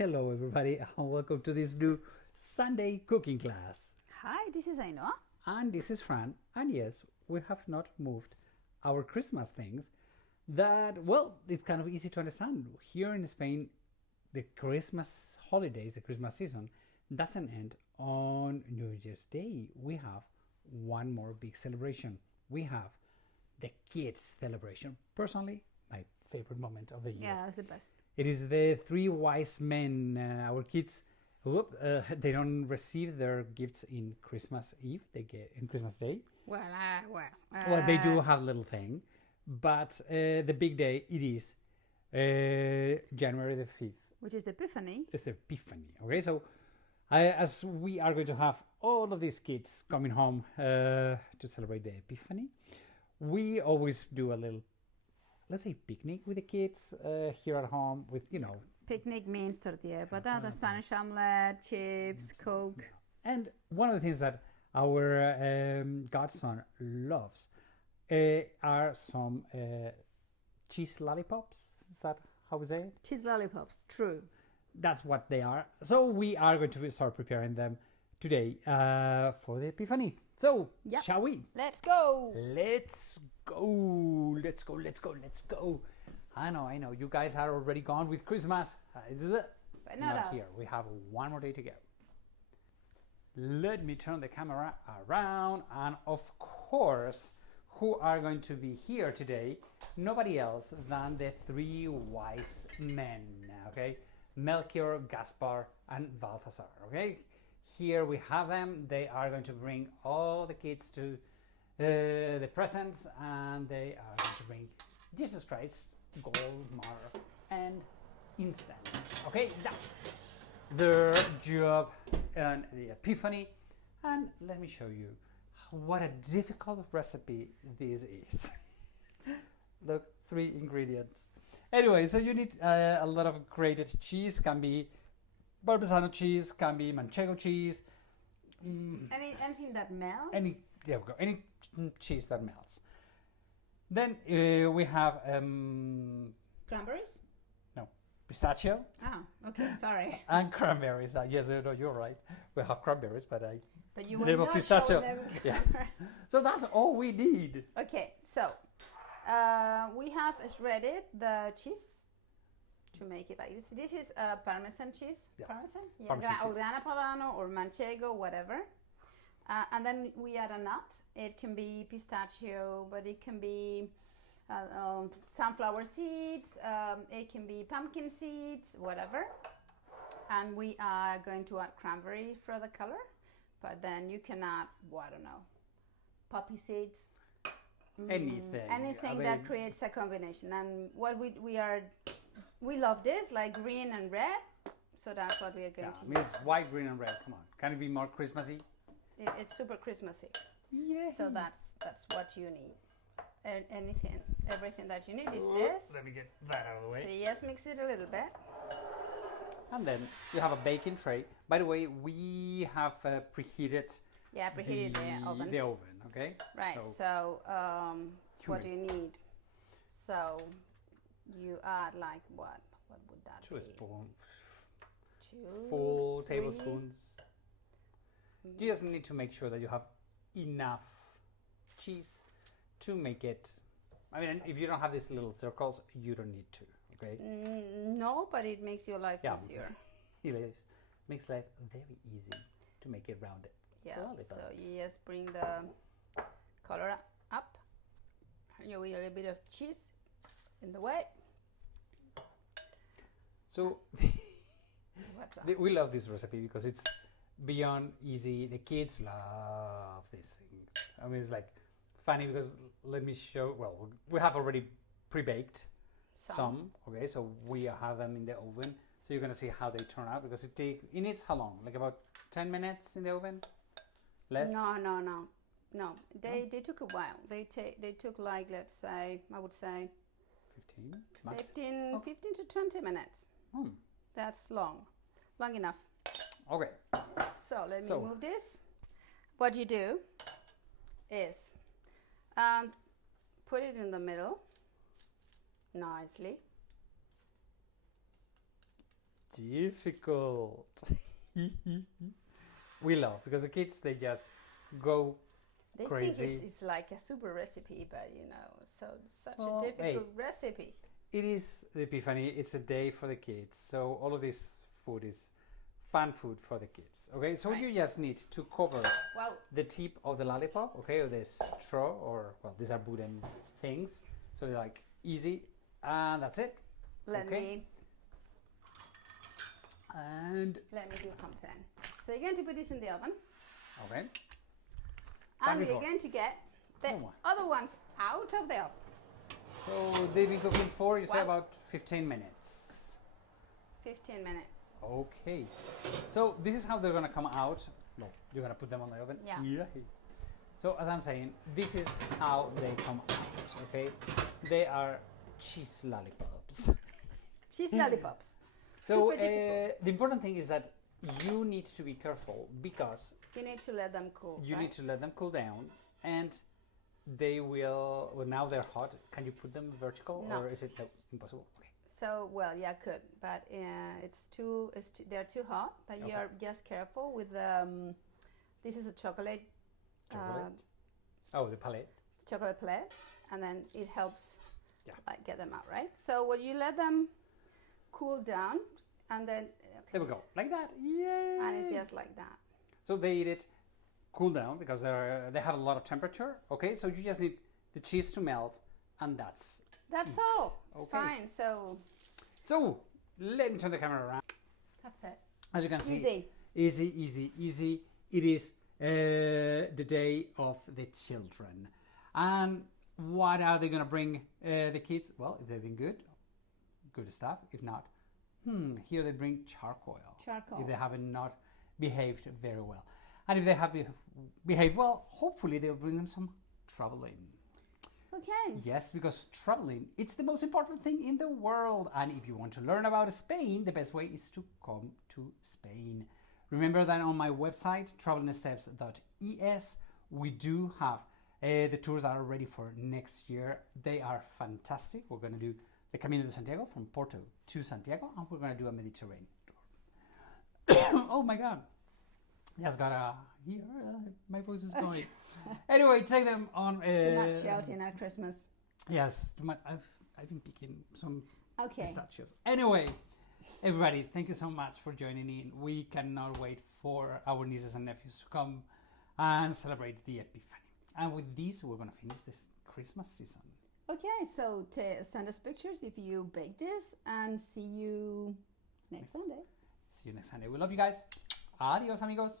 Hello everybody and welcome to this new Sunday cooking class. Hi, this is Ainhoa. And this is Fran. And yes, we have not moved our Christmas things. That, well, it's kind of easy to understand. Here in Spain, the Christmas holidays, the Christmas season, doesn't end on New Year's Day. We have one more big celebration. We have the kids celebration. Personally, my favorite moment of the year. Yeah, that's the best. It is the three wise men. Our kids, they don't receive their gifts in Christmas Eve. They get in Christmas Day. Well, They do have a little thing, but the big day it is January the 5th. which is the Epiphany. It's Epiphany. Okay, so as we are going to have all of these kids coming home to celebrate the Epiphany, we always do a little, let's say, picnic with the kids here at home with, Picnic means tortilla, patata, Spanish omelette, chips, Coke. And one of the things that our godson loves are some cheese lollipops. Is that how we say it? Cheese lollipops, true. That's what they are. So we are going to start preparing them today for the Epiphany. So, Yep. Shall we? Let's go! Let's go. Let's go. Let's go. Let's go. I know. You guys are already gone with Christmas. But not us. here. We have one more day to go. Let me turn the camera around. And of course, who are going to be here today? Nobody else than the three wise men. Okay? Melchior, Gaspar, and Balthasar. Okay? Here we have them. They are going to bring all the kids to the presents, and they are going to bring Jesus Christ, gold, myrrh, and incense. Okay, that's their job on the Epiphany. And let me show you what a difficult recipe this is. Look, 3 ingredients. Anyway, so you need a lot of grated cheese. Can be Parmesan cheese, can be Manchego cheese. Anything that melts? There we go. Any cheese that melts. Then we have Cranberries? no, pistachio Oh, okay, sorry. and cranberries. Yes, no, you're right. We have cranberries, but But you The were name of not pistachio. showing them Yeah. cranberries. so that's all we need. Okay, so we have shredded the cheese to make it like this. This is Parmesan cheese. Yeah. Parmesan? Yeah, Parmesan cheese. or Grana Padano or Manchego, whatever. And then we add a nut. It can be pistachio, but it can be sunflower seeds. It can be pumpkin seeds, whatever. And we are going to add cranberry for the color. But then you can add, I don't know, poppy seeds. Anything that creates a combination. And what we love this, like green and red. So that's what we are going to use. It's white, green, and red. Come on, can it be more Christmassy? It's super Christmassy. Yeah. So that's what you need. Everything that you need is this. Let me get that out of the So way. you just mix it a little bit. And then you have a baking tray. By the way, we have preheated Yeah, preheated the oven. The oven, okay? Right. So what do you need? So you add like what? What would that 2 be? spoons, 2, 4 3. tablespoons. You just need to make sure that you have enough cheese to make it. I mean, if you don't have these little circles, you don't need to, okay? No, but it makes your life easier. It makes life very easy to make it rounded. Yeah. Lollipops. So you just bring the color up. You with a little bit of cheese in the way. So What's that? we love this recipe because it's beyond easy. The kids love these things. I mean, it's like funny because let me show. Well, we have already pre-baked some. Okay, so we have them in the oven. So you're gonna see how they turn out because it needs how long? Like about 10 minutes in the oven? Less? No. They took a while. They took like, let's say, I would say 15? Max? 15 to 20 minutes. That's long enough. Okay. So let me move this. What you do is put it in the middle nicely. difficult. We love, because the kids, they just go They crazy. think it's like a super recipe, but you know, so it's such Well, a difficult recipe. It is the Epiphany. It's a day for the kids. So all of this food is fun food for the kids. Okay, so Right. you just need to cover Well, the tip of the lollipop, okay, or the straw, or, well, these are wooden things. So they're like easy, and that's it. let Okay. And, me do something. So you're going to put this in the oven, okay. and before. we're going to get the Oh my. other ones out of the oven. So they've been cooking for, you say, Well- about 15 minutes. 15 minutes. Okay. So this is how they're gonna come out. No, you're gonna put them on the oven. Yeah. So as I'm saying, this is how they come out. Okay. They are cheese lollipops. Cheese lollipops. So Super difficult. the important thing is that you need to be careful, because You need to let them cool. you right? need to let them cool down, and they will. Well, now they're hot. Can you put them vertical, No. or is it impossible? Okay. So, well, yeah, could, but they're too hot. But Okay. you're just careful with this is a chocolate Oh, the palette. chocolate plate, and then it helps Yeah. like get them out, right? So, when you let them cool down, and then There we go, like that. Yeah. and it's just like that. So they eat it cool down, because they have a lot of temperature. Okay, so you just need the cheese to melt, and that's That's it. all. Okay. Fine. So So let me turn the camera around. that's it. As you can see, Easy. easy. It is the day of the children. And what are they gonna bring the kids? Well, if they've been good stuff. If not, here they bring charcoal. Charcoal. If they haven't not behaved very well. And if they have behaved well, hopefully they'll bring them some traveling. Okay. Yes, because traveling, it's the most important thing in the world. And if you want to learn about Spain, the best way is to come to Spain. Remember that on my website, travelingsteps.es, we do have the tours that are ready for next year. They are fantastic. We're going to do the Camino de Santiago from Porto to Santiago, and we're going to do a Mediterranean tour. Oh my God. Just got my voice is going. Anyway, take them on. Too much shouting at Christmas. Yes, too much. I've been picking some Okay. pistachios. Anyway, everybody, thank you so much for joining in. We cannot wait for our nieces and nephews to come and celebrate the Epiphany. And with this, we're going to finish this Christmas season. Okay, so send us pictures if you bake this, and see you next Sunday. See you next Sunday. We love you guys. Adios, amigos.